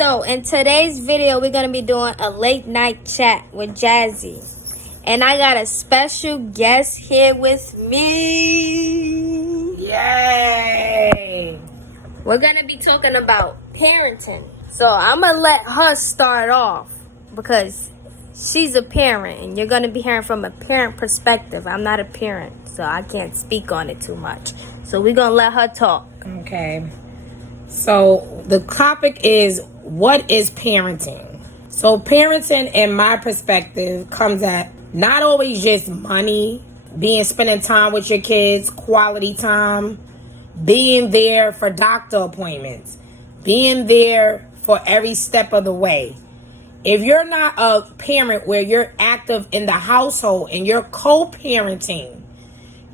So in today's video, we're going to be doing a late night chat with Jazzy. And I got a special guest here with me. Yay! We're going to be talking about parenting. So I'm going to let her start off because she's a parent and you're going to be hearing from a parent perspective. I'm not a parent, so I can't speak on it too much. So we're going to let her talk. Okay. So the topic is, what is parenting? So parenting, in my perspective, comes at not always just money, spending time with your kids, quality time, being there for doctor appointments, being there for every step of the way. If you're not a parent where you're active in the household and you're co-parenting,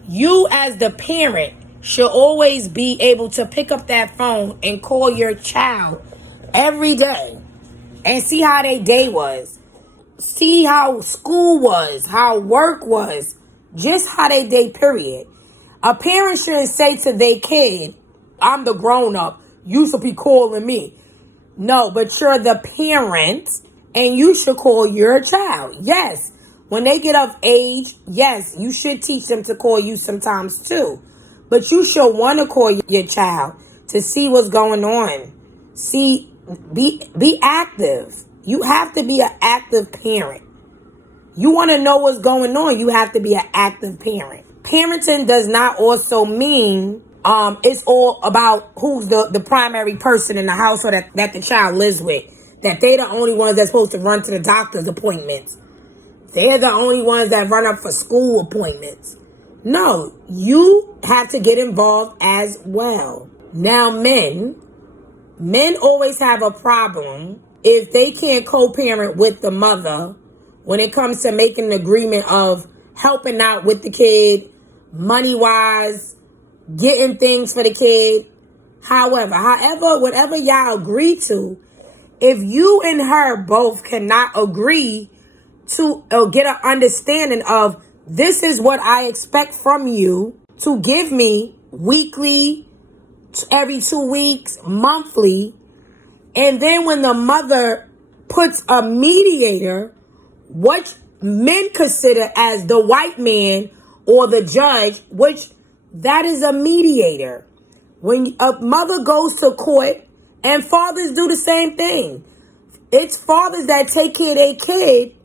you as the parent should always be able to pick up that phone and call your child every day and see how their day was. See how school was, how work was, just how they day, period. A parent shouldn't say to their kid, I'm the grown-up, you should be calling me. No, but you're the parent and you should call your child. Yes, when they get of age, yes, you should teach them to call you sometimes too. But you should want to call your child to see what's going on. See, be active. You have to be an active parent. You want to know what's going on, you have to be an active parent. Parenting does not also mean it's all about who's the primary person in the household that the child lives with. That they're the only ones that's supposed to run to the doctor's appointments. They're the only ones that run up for school appointments. No, you have to get involved as well. Now, men always have a problem if they can't co-parent with the mother when it comes to making an agreement of helping out with the kid, money-wise, getting things for the kid. However, whatever y'all agree to, if you and her both cannot agree to get an understanding of, this is what I expect from you to give me weekly, every 2 weeks, monthly. And then when the mother puts a mediator, what men consider as the white man or the judge, which that is a mediator. When a mother goes to court, and fathers do the same thing. It's fathers that take care of their kid,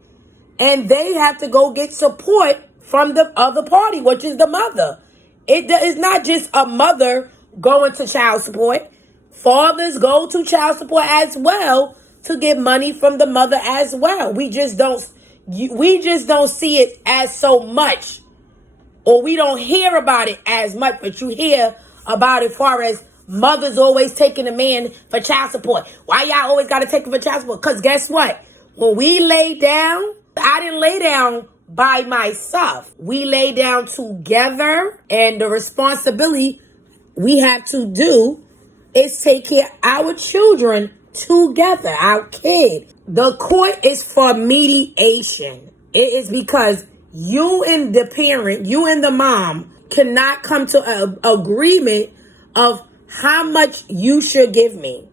and they have to go get support from the other party, which is the mother. It is not just a mother going to child support. Fathers go to child support as well to get money from the mother as well. We just don't see it as so much, or we don't hear about it as much. But you hear about it, far as mothers always taking a man for child support. Why y'all always got to take him for child support? Because guess what? When we lay down, I didn't lay down by myself. We lay down together, and the responsibility we have to do is take care of our children together, our kid. The court is for mediation. It is because you and the parent, you and the mom cannot come to an agreement of how much you should give me,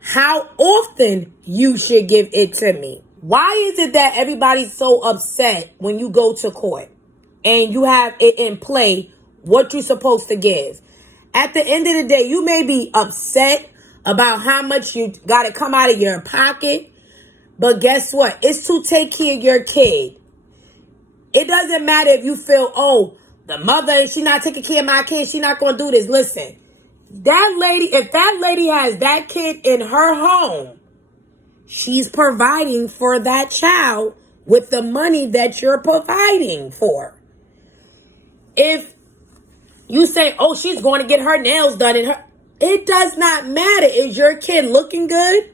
how often you should give it to me. Why is it that everybody's so upset when you go to court and you have it in play what you're supposed to give? At the end of the day, you may be upset about how much you got to come out of your pocket, but guess what? It's to take care of your kid. It doesn't matter if you feel, oh, the mother, she not taking care of my kid, she not going to do this. Listen, that lady, if that lady has that kid in her home, she's providing for that child with the money that you're providing for. If you say, oh, she's going to get her nails done, it does not matter. Is your kid looking good?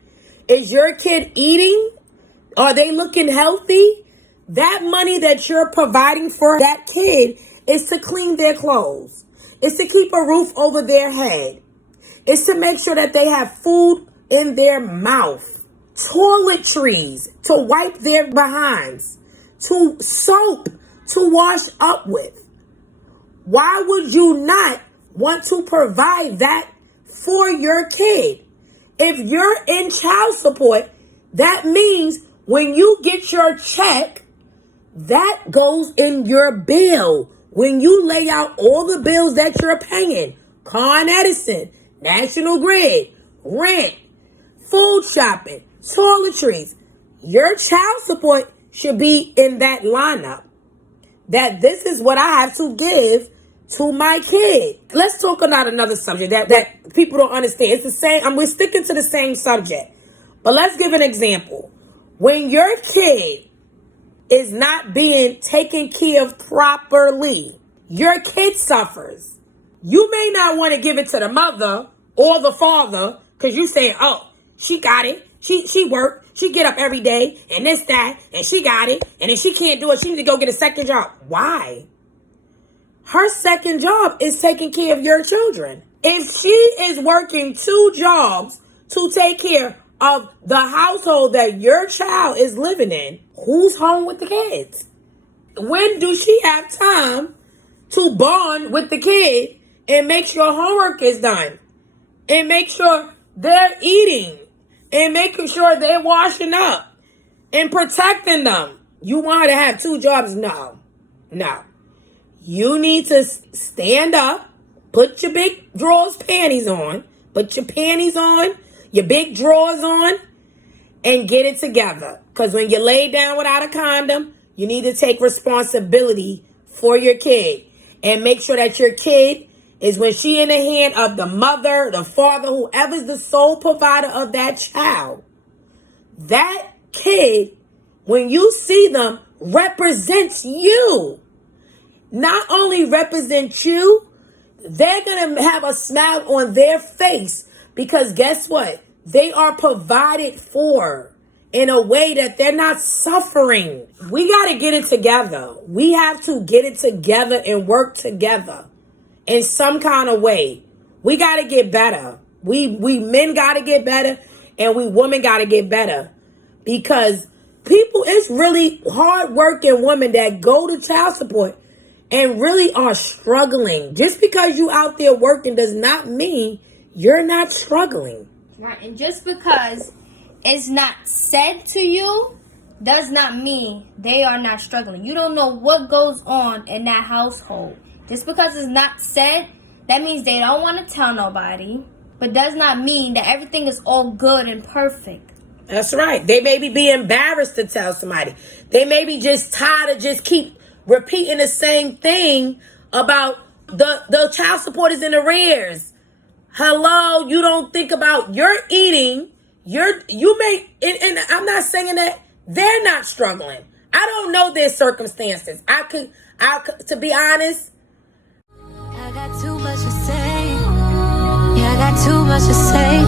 Is your kid eating? Are they looking healthy? That money that you're providing for that kid is to clean their clothes. It's to keep a roof over their head. It's to make sure that they have food in their mouth. Toiletries to wipe their behinds. To soap to wash up with. Why would you not want to provide that for your kid? If you're in child support, that means when you get your check, that goes in your bill. When you lay out all the bills that you're paying, Con Edison, National Grid, rent, food shopping, toiletries, your child support should be in that lineup. That this is what I have to give to my kid. Let's talk about another subject that people don't understand. It's the same. We're sticking to the same subject. But let's give an example. When your kid is not being taken care of properly, your kid suffers. You may not want to give it to the mother or the father because you saying, oh, she got it. She worked. She get up every day and this, that, and she got it. And if she can't do it, she need to go get a second job. Why? Her second job is taking care of your children. If she is working 2 jobs to take care of the household that your child is living in, who's home with the kids? When do she have time to bond with the kid and make sure homework is done and make sure they're eating and making sure they're washing up and protecting them? You want her to have 2 jobs? No. You need to stand up, put your big drawers panties on, put your panties on, your big drawers on, and get it together. Because when you lay down without a condom, you need to take responsibility for your kid. And make sure that your kid is, when she in the hand of the mother, the father, whoever's the sole provider of that child, that kid, when you see them, represents you. Not only represent you, they're going to have a smile on their face because guess what? They are provided for in a way that they're not suffering. We got to get it together. We have to get it together and work together in some kind of way. We got to get better. We men got to get better and we women got to get better because it's really hard-working women that go to child support and really are struggling. Just because you out there working does not mean you're not struggling. Right, and just because it's not said to you does not mean they are not struggling. You don't know what goes on in that household. Just because it's not said, that means they don't want to tell nobody, but does not mean that everything is all good and perfect. That's right. They may be embarrassed to tell somebody. They may be just tired of just keep repeating the same thing about the child support is in arrears. Hello, you don't think about you're eating. You may, and I'm not saying that they're not struggling. I don't know their circumstances. I could, to be honest. I got too much to say. Yeah, I got too much to say.